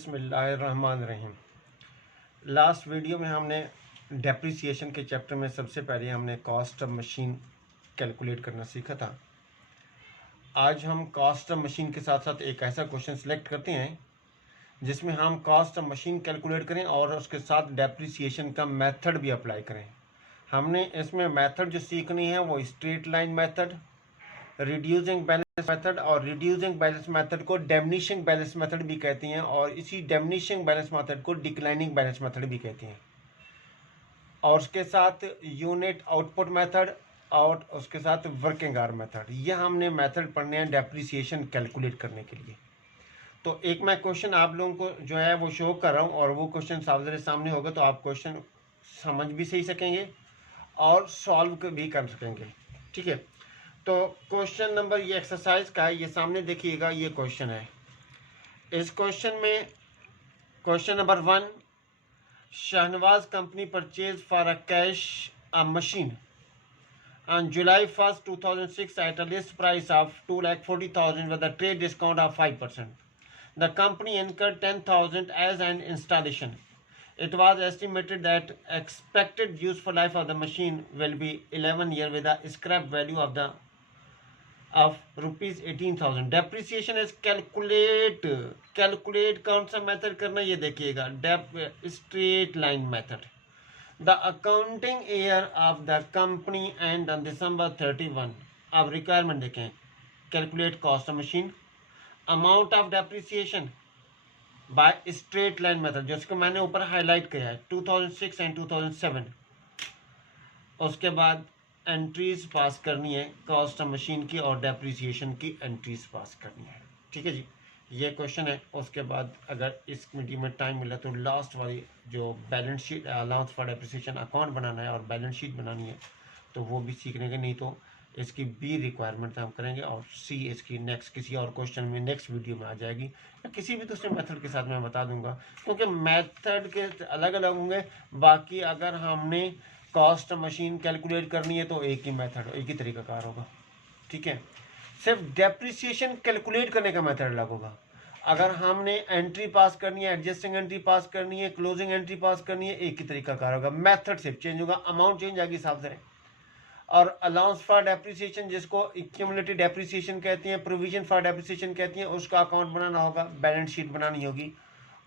बिस्मिल्लाहिर्रहमानिर्रहीम। Last video में हमने डेप्रिसिएशन के चैप्टर में सबसे पहले हमने कॉस्ट ऑफ मशीन कैलकुलेट करना सीखा था। आज हम कॉस्ट ऑफ मशीन के साथ साथ एक ऐसा क्वेश्चन सिलेक्ट करते हैं जिसमें हम कॉस्ट ऑफ मशीन कैलकुलेट करें और उसके साथ डेप्रिसिएशन का मेथड भी अप्लाई करें। हमने इसमें मेथड जो सीखनी है वो straight line method, reducing balance method, और रिड्यूसिंग बैलेंस मेथड को डिमिनिशिंग बैलेंस मेथड भी कहते हैं, और इसी डिमिनिशिंग बैलेंस मेथड को डिक्लाइनिंग बैलेंस मेथड भी कहते हैं। और उसके साथ यूनिट आउटपुट मेथड और उसके साथ वर्किंग आवर मेथड, ये हमने मेथड पढ़ने हैं डेप्रिसिएशन कैलकुलेट करने के लिए। तो एक मैं क्वेश्चन आप लोगों को जो है वो शो कर रहा हूँ और वो क्वेश्चन सामने होगा तो आप क्वेश्चन समझ भी सही सकेंगे और सॉल्व भी कर सकेंगे। ठीक है, तो क्वेश्चन नंबर ये एक्सरसाइज का है, ये सामने देखिएगा, ये क्वेश्चन है। इस क्वेश्चन में question number 1, Shahnawaz company purchase for a cash a machine on July 1st, 2006 at a list price of 2,40,000 with a trade discount of 5%. The company incurred 10,000 as an installation. It was estimated that expected useful life of the machine will be 11 years with a scrap value of rupees 18,000. Depreciation is calculate कौन सा method करना ये देखिएगा, straight line method. The accounting year of the company end on December 31. अब requirement देखें, calculate cost of machine, amount of depreciation by straight line method, जिसको मैंने ऊपर हाईलाइट किया है, 2006 एंड 2007। उसके बाद एंट्रीज पास करनी है कॉस्ट ऑफ मशीन की और डेप्रिसिएशन की एंट्रीज पास करनी है। ठीक है जी, ये क्वेश्चन है। उसके बाद अगर इस मीटिंग में टाइम मिला तो लास्ट वाली जो balance sheet, allowance for depreciation account बनाना है और बैलेंस शीट बनानी है तो वो भी सीखने के, नहीं तो इसकी बी रिक्वायरमेंट हम करेंगे और सी इसकी नेक्स्ट किसी और क्वेश्चन में नेक्स्ट वीडियो में आ जाएगी, या किसी भी दूसरे मेथड के साथ मैं बता दूंगा, क्योंकि मेथड के अलग अलग होंगे। बाकी अगर हमने कॉस्ट मशीन कैलकुलेट करनी है तो एक ही मेथड, एक ही तरीकाकार होगा। ठीक है, सिर्फ डेप्रिसिएशन कैलकुलेट करने का मेथड अलग होगा। अगर हमने एंट्री पास करनी है, एडजस्टिंग एंट्री पास करनी है, क्लोजिंग एंट्री पास करनी है, एक ही तरीकाकार होगा। मेथड सिर्फ चेंज होगा, अमाउंट चेंज आएगी हिसाब से। और अलाउंस फॉर डेप्रिसिएशन, जिसको एक्यूमुलेटेड डेप्रिसिएशन कहते हैं, प्रोविजन फॉर डेप्रिसिएशन कहते हैं, उसका अकाउंट बनाना होगा, बैलेंस शीट बनानी होगी।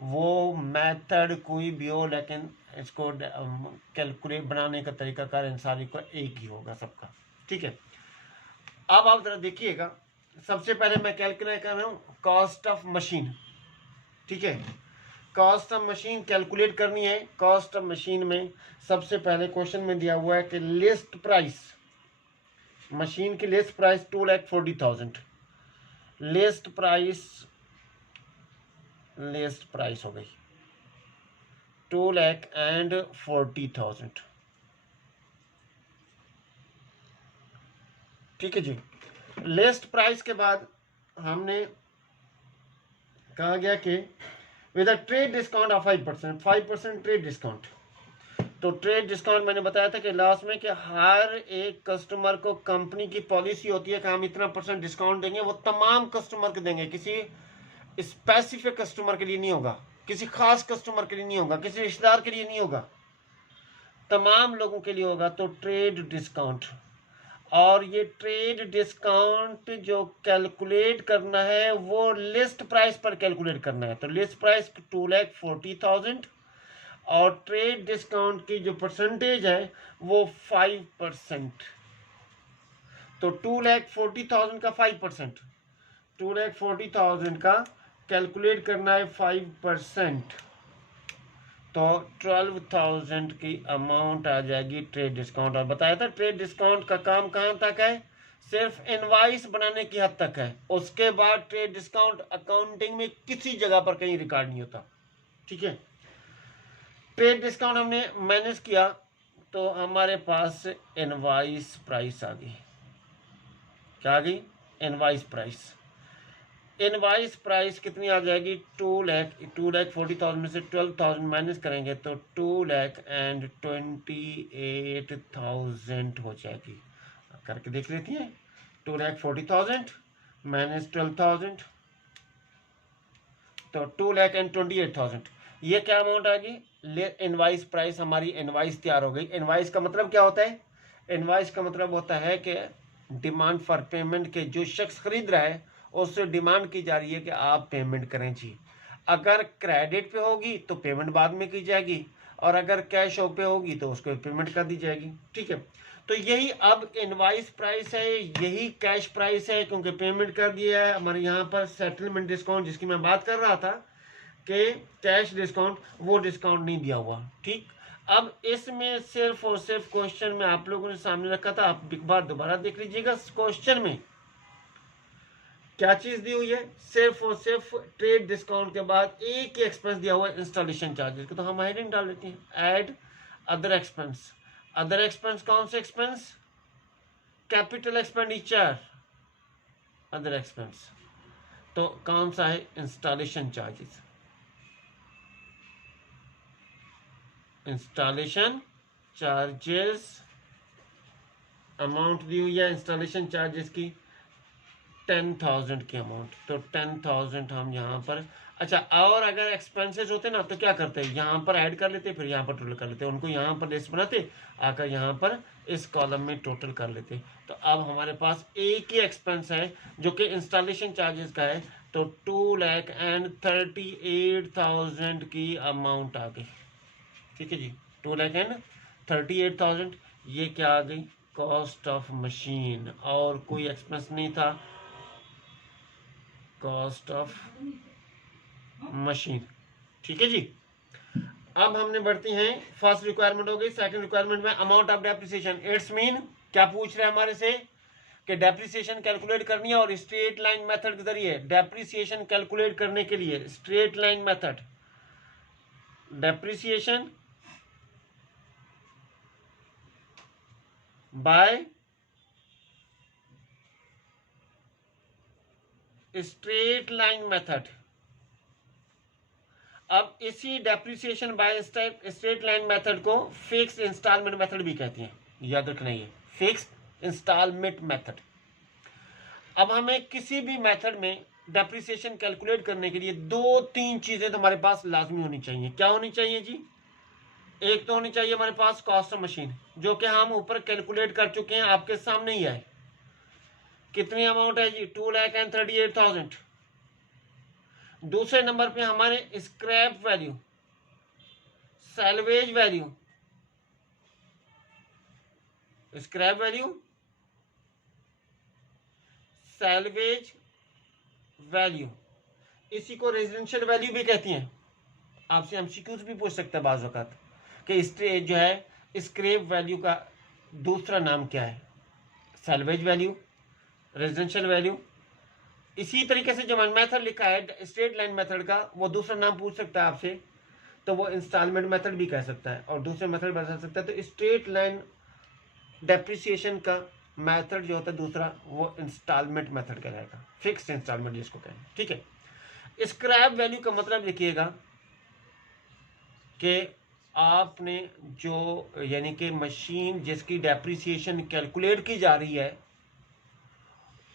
वो मेथड कोई भी हो लेकिन इसको कैलकुलेट बनाने का तरीकाकार इन सारी का एक ही होगा सबका। ठीक है, अब आप जरा देखिएगा, सबसे पहले मैं कैलकुलेट कर रहा हूँ कॉस्ट ऑफ मशीन। ठीक है, कॉस्ट ऑफ मशीन कैलकुलेट करनी है। कॉस्ट ऑफ मशीन में सबसे पहले क्वेश्चन में दिया हुआ है कि लिस्ट प्राइस, मशीन की लिस्ट प्राइस 2,40,000। लिस्ट प्राइस हो गई 2,40,000। ठीक है जी, लिस्ट प्राइस के बाद हमने कहा गया कि with a trade discount of 5% trade discount. तो ट्रेड डिस्काउंट मैंने बताया था कि लास्ट में कि हर एक कस्टमर को कंपनी की पॉलिसी होती है कि हम इतना % डिस्काउंट देंगे, वो तमाम कस्टमर को देंगे, किसी स्पेसिफिक कस्टमर के लिए नहीं होगा, किसी खास कस्टमर के लिए नहीं होगा, किसी रिश्तेदार के लिए नहीं होगा, तमाम लोगों के लिए होगा। तो ट्रेड डिस्काउंट, और ये ट्रेड डिस्काउंट जो कैलकुलेट करना है वो लिस्ट प्राइस पर कैलकुलेट करना है। तो लिस्ट प्राइस 2,40,000 और ट्रेड डिस्काउंट की जो परसेंटेज है वो 5%। तो 2,40,000 का 5%, 2,40,000 का कैलकुलेट करना है 5%, तो 12,000 की अमाउंट आ जाएगी ट्रेड डिस्काउंट। और बताया था ट्रेड डिस्काउंट का काम कहाँ तक है, सिर्फ इनवाइस बनाने की हद तक है। उसके बाद ट्रेड डिस्काउंट अकाउंटिंग में किसी जगह पर कहीं रिकॉर्ड नहीं होता। ठीक है, ट्रेड डिस्काउंट हमने मैनेज किया तो हमारे पास इनवाइस प्राइस आ गई। क्या आ गई, इनवाइस प्राइस। इनवाइस प्राइस कितनी आ जाएगी, 2,40,000 में से 12,000 माइनस करेंगे तो 2,28,000 हो जाएगी। करके देख लेती हैं, 2,40,000 माइनस 12,000 तो 2,28,000 ये क्या अमाउंट आ गई? इनवाइस प्राइस, हमारी इनवाइस तैयार हो गई। इनवाइस का मतलब क्या होता है? इनवाइस का मतलब होता है कि डिमांड फॉर पेमेंट के जो शख्स खरीद रहा है उससे डिमांड की जा रही है कि आप पेमेंट करें जी। अगर क्रेडिट पे होगी तो पेमेंट बाद में की जाएगी, और अगर कैश पे होगी तो उसको पेमेंट कर दी जाएगी। ठीक है, तो यही अब इनवाइस प्राइस है, यही कैश प्राइस है, क्योंकि पेमेंट कर दिया है। हमारे यहाँ पर सेटलमेंट डिस्काउंट जिसकी मैं बात कर रहा था कि कैश डिस्काउंट, वो डिस्काउंट नहीं दिया हुआ। ठीक, अब इसमें सिर्फ और सिर्फ क्वेश्चन में आप लोगों ने सामने रखा था, आप एक बार दोबारा देख लीजिएगा। क्वेश्चन में क्या चीज दी हुई है? सिर्फ और सिर्फ ट्रेड डिस्काउंट के बाद एक ही एक्सपेंस दिया हुआ है, इंस्टॉलेशन चार्जेस का, तो हम हेडिंग डाल देते हैं add other expense. Other expense कौन से expense? Capital expenditure other expense, तो कौन सा है? Installation charges. Installation charges amount दी हुई है इंस्टॉलेशन चार्जेस की 10,000 की अमाउंट, तो 10,000 हम यहाँ पर। अच्छा, और अगर एक्सपेंसेस होते ना तो क्या करते हैं? यहाँ पर ऐड कर लेते, फिर यहाँ पर टोटल कर लेते, उनको यहाँ पर लिस्ट बनाते, आकर यहाँ पर इस कॉलम में टोटल कर लेते। तो अब हमारे पास एक ही एक्सपेंस है जो कि इंस्टॉलेशन चार्जेस का है, तो 2,38,000 की अमाउंट आ गई। ठीक है जी, 2,38,000 ये क्या आ गई? कॉस्ट ऑफ मशीन, और कोई एक्सपेंस नहीं था, कॉस्ट ऑफ मशीन। ठीक है जी, अब हमने बढ़ते हैं, फर्स्ट रिक्वायरमेंट हो गई। सेकंड रिक्वायरमेंट में amount of depreciation. It's mean क्या पूछ रहे हैं हमारे से कि डेप्रिसिएशन कैलकुलेट करनी है, और स्ट्रेट लाइन मेथड के जरिए डेप्रिसिएशन कैलकुलेट करने के लिए straight line method, depreciation by straight line method. अब इसी depreciation by straight line method को फिक्स्ड इंस्टॉलमेंट मेथड भी कहते हैं, याद रखना ये फिक्स्ड इंस्टॉलमेंट मेथड। अब हमें किसी भी मेथड में डेप्रिसिएशन कैलकुलेट करने के लिए दो तीन चीजें तो हमारे पास लाजमी होनी चाहिए। क्या होनी चाहिए जी? एक तो होनी चाहिए हमारे पास कॉस्ट ऑफ मशीन, जो कि हम ऊपर कैलकुलेट कर चुके हैं, आपके सामने ही है। कितनी अमाउंट है जी? 2,38,000। दूसरे नंबर पे हमारे scrap value, salvage value, scrap value, salvage value, इसी को रेजिडेंशियल वैल्यू भी कहती हैं। आपसे एमसीक्यूज भी पूछ सकता है बाज़ वक़्त कि जो है स्क्रैप वैल्यू का दूसरा नाम क्या है? Salvage value, residential value. इसी तरीके से जो मेथड लिखा है स्ट्रेट लाइन मेथड का, वो दूसरा नाम पूछ सकता है आपसे, तो वो इंस्टॉलमेंट मेथड भी कह सकता है, और दूसरे मेथड बता सकता है। तो स्ट्रेट लाइन डेप्रिसिएशन का मेथड जो होता है दूसरा, वो इंस्टॉलमेंट मेथड कहलाएगा, फिक्स्ड इंस्टॉलमेंट जिसको कहें। ठीक है, स्क्रैप वैल्यू का मतलब लिखिएगा कि आपने जो, यानी कि मशीन जिसकी डेप्रिसिएशन कैलकुलेट की जा रही है,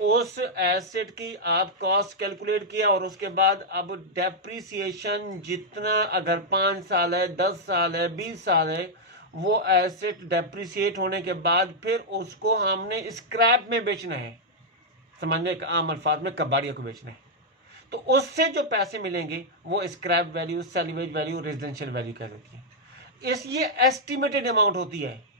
उस एसेट की आप कॉस्ट कैलकुलेट किया, और उसके बाद अब डेप्रिसिएशन जितना, अगर 5 साल है, 10 साल है, 20 साल है, वो एसेट डेप्रिसिएट होने के बाद फिर उसको हमने स्क्रैप में बेचना है, समझने का आम अल्फाज में कबाड़ियों को बेचना है। तो उससे जो पैसे मिलेंगे वो scrap value, salvage value, residential value कह देती है। इसलिए एस्टिमेटेड अमाउंट होती है,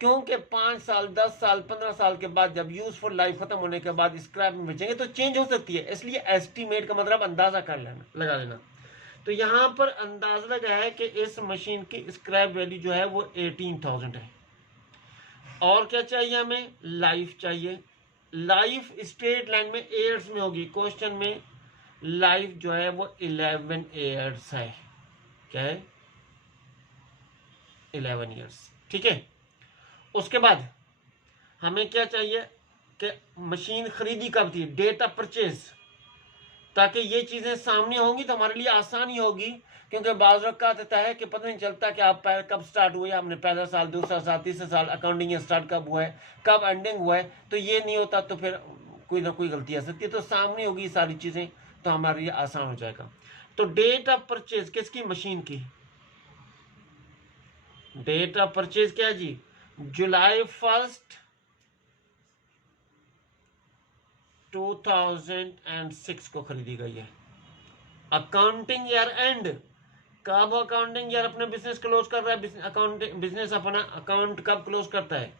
क्योंकि 5 साल, 10 साल, 15 साल के बाद जब यूजफुल लाइफ खत्म होने के बाद स्क्रैप में बेचेंगे तो चेंज हो सकती है, इसलिए एस्टिमेट का मतलब अंदाजा कर लेना, लगा लेना। तो यहाँ पर अंदाजा लगा है कि इस मशीन की स्क्रैप वैल्यू जो है वो 18,000 है। और क्या चाहिए हमें? लाइफ चाहिए। लाइफ स्ट्रेट लाइन में ईयर्स में होगी, क्वेश्चन में लाइफ जो है वो 11 ईयर्स है। क्या है? 11 ईयर्स। ठीक है, उसके बाद हमें क्या चाहिए कि मशीन खरीदी कब थी, डेट ऑफ परचेज, ताकि ये चीज़ें सामने होंगी तो हमारे लिए आसानी होगी। क्योंकि बाज़ वक़्त आता है कि पता नहीं चलता कि आप कब स्टार्ट हुए, हमने पहला साल, दूसरा साल, तीसरा साल, अकाउंटिंग स्टार्ट कब हुआ है, कब एंडिंग हुआ है, तो ये नहीं होता, तो फिर कोई ना कोई गलती आ सकती है। तो सामने होगी सारी चीज़ें, तो हमारे लिए आसान हो जाएगा। तो डेट ऑफ परचेज किसकी, मशीन की। डेट ऑफ परचेज क्या है जी, जुलाई 1 2006 को खरीदी गई है। अकाउंटिंग ईयर एंड, कब अकाउंटिंग ईयर अपने बिजनेस क्लोज कर रहा है, अकाउंटिंग बिजनेस अपना अकाउंट कब क्लोज करता है।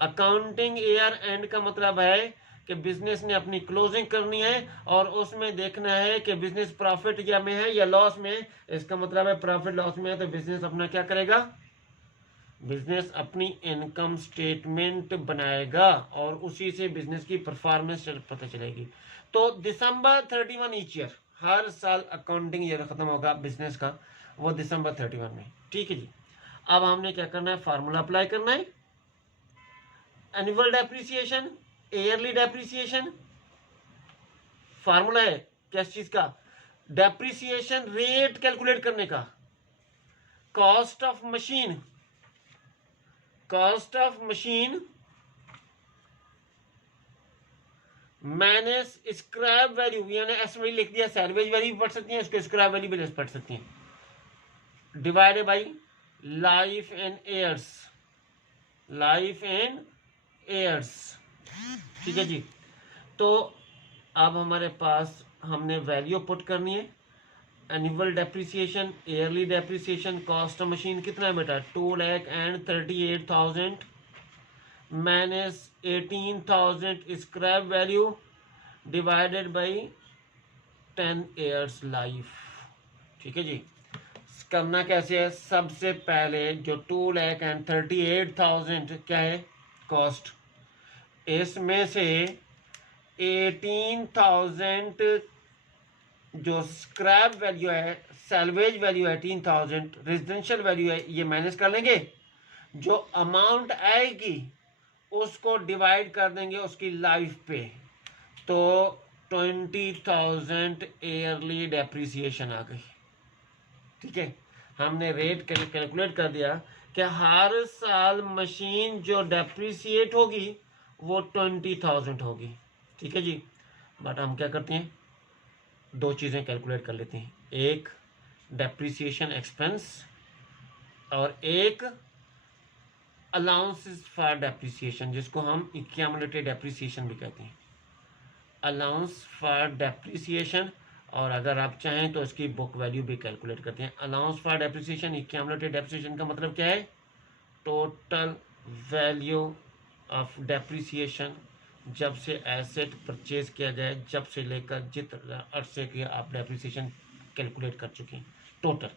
अकाउंटिंग ईयर एंड का मतलब है कि बिजनेस ने अपनी क्लोजिंग करनी है और उसमें देखना है कि बिजनेस प्रॉफिट या में है या लॉस में है। इसका मतलब है प्रॉफिट लॉस में है तो बिजनेस अपना क्या करेगा, बिजनेस अपनी इनकम स्टेटमेंट बनाएगा और उसी से बिजनेस की परफॉर्मेंस पता चलेगी। तो दिसंबर 31 ईच ईयर, हर साल अकाउंटिंग ईयर खत्म होगा बिजनेस का, वो दिसंबर 31 में। ठीक है जी। अब हमने क्या करना है, फार्मूला अप्लाई करना है। Annual depreciation, yearly depreciation, formula है किस चीज का, डेप्रिसिएशन रेट कैलकुलेट करने का। Cost of machine, cost of machine minus scrap value, यानी एसवी लिख दिया, सैलवेज वैल्यू भी पढ़ सकती हैं, इसको स्क्रैप वैल्यू भी पढ़ सकती हैं, divided by life and years, life and years. ठीक है जी। तो अब हमारे पास हमने वैल्यू पुट करनी है। Annual depreciation, yearly depreciation, cost of machine कितना है बेटा, 2,38,000 minus 18,000 scrap value divided by 10 years life. ठीक है जी। करना कैसे है, सबसे पहले जो 2,38,000 क्या है कॉस्ट, इसमें से 18,000 जो स्क्रैप वैल्यू है, सैलवेज वैल्यू है 18,000, रेजिडेंशियल वैल्यू है, ये माइनस कर लेंगे। जो अमाउंट आएगी उसको डिवाइड कर देंगे उसकी लाइफ पे, तो 20,000 ईयरली डेप्रिसिएशन आ गई। ठीक है, हमने रेट कैलकुलेट कर दिया कि हर साल मशीन जो डेप्रिसिएट होगी वो 20,000 होगी। ठीक है जी। बट हम क्या करते हैं, दो चीज़ें कैलकुलेट कर लेते हैं, एक डेप्रिसिएशन एक्सपेंस और एक अलाउंसेस फॉर डेप्रिसिएशन, जिसको हम एक्यूमुलेटेड डेप्रिसिएशन भी कहते हैं। अलाउंस फॉर डेप्रिसिएशन, और अगर आप चाहें तो इसकी बुक वैल्यू भी कैलकुलेट करते हैं। Allowance for depreciation, accumulated depreciation का मतलब क्या है, टोटल वैल्यू ऑफ डेप्रिसिएशन जब से एसेट परचेज किया जाए, जब से लेकर जितना अरसे के आप डेप्रिसिएशन कैलकुलेट कर चुके हैं टोटल।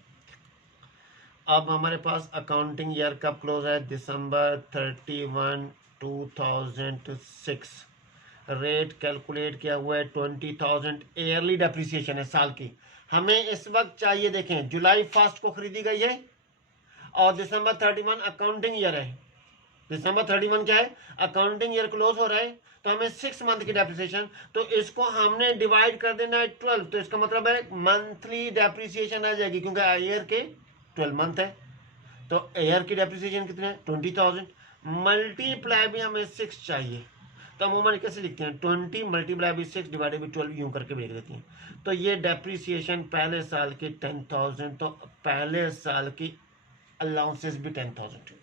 अब हमारे पास अकाउंटिंग ईयर कब क्लोज है, दिसंबर 31, 2006। रेट कैलकुलेट किया हुआ है 20,000, ईयरली डेप्रिसिएशन है साल की। हमें इस वक्त चाहिए, देखें जुलाई 1 को खरीदी गई है और दिसंबर 31 अकाउंटिंग ईयर है। दिसंबर 31 क्या है, अकाउंटिंग ईयर क्लोज हो रहा है, तो हमें 6 मंथ की डेप्रिसिएशन, तो इसको हमने डिवाइड कर देना है 12, तो इसका मतलब है मंथली डेप्रिसिएशन आ जाएगी, क्योंकि ईयर के 12 मंथ है। तो ईयर की डेप्रिसिएशन कितने है, 20,000, मल्टीप्लाई भी हमें 6 चाहिए, तो अमूमन कैसे लिखते हैं, 20 मल्टीप्लाई बाई 6 डिवाइडेड बाई 12 यूं करके भी लिख देते हैं। तो ये डेप्रिसिएशन पहले साल की 10,000, तो पहले साल की अलाउंसेस भी 10,000।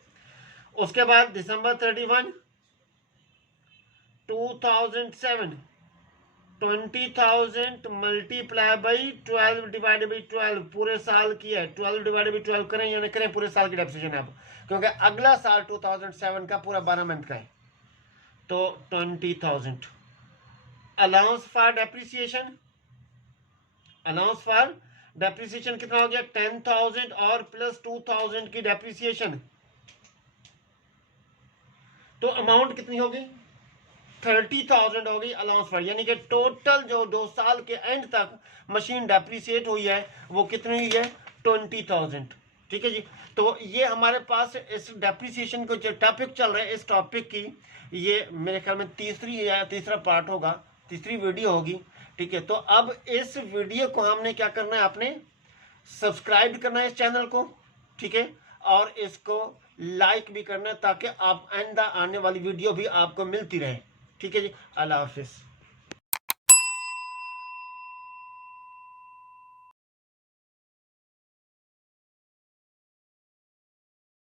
उसके बाद दिसंबर 31, 2007, 20,000 मल्टीप्लाई बाई 12 डिवाइडेड बाई 12, पूरे साल की है, 12 डिवाइडेड बाई 12 करें या नहीं करें, पूरे साल की डेप्रिसिएशन है आप, क्योंकि अगला साल 2007 का पूरा 12 मंथ का है। तो 20,000 allowance for depreciation, allowance for depreciation कितना हो गया, 10,000 और प्लस 2,000 की डेप्रिसिएशन, तो अमाउंट कितनी होगी, 30,000 होगी अलाउंस फॉर, यानी कि टोटल जो 2 साल के एंड तक मशीन डेप्रिसिएट हुई है वो कितनी हुई है, 20,000। ठीक है जी। तो ये हमारे पास इस डेप्रिसिएशन को जो टॉपिक चल रहा है, इस टॉपिक की ये मेरे ख्याल में तीसरा पार्ट होगा, तीसरी वीडियो होगी। ठीक है, तो अब इस वीडियो को हमने क्या करना है, आपने सब्सक्राइब करना है इस चैनल को। ठीक है, और इसको लाइक भी करना है ताकि आप आइंदा आने वाली वीडियो भी आपको मिलती रहे। ठीक है जी, अल्लाह हाफिज़।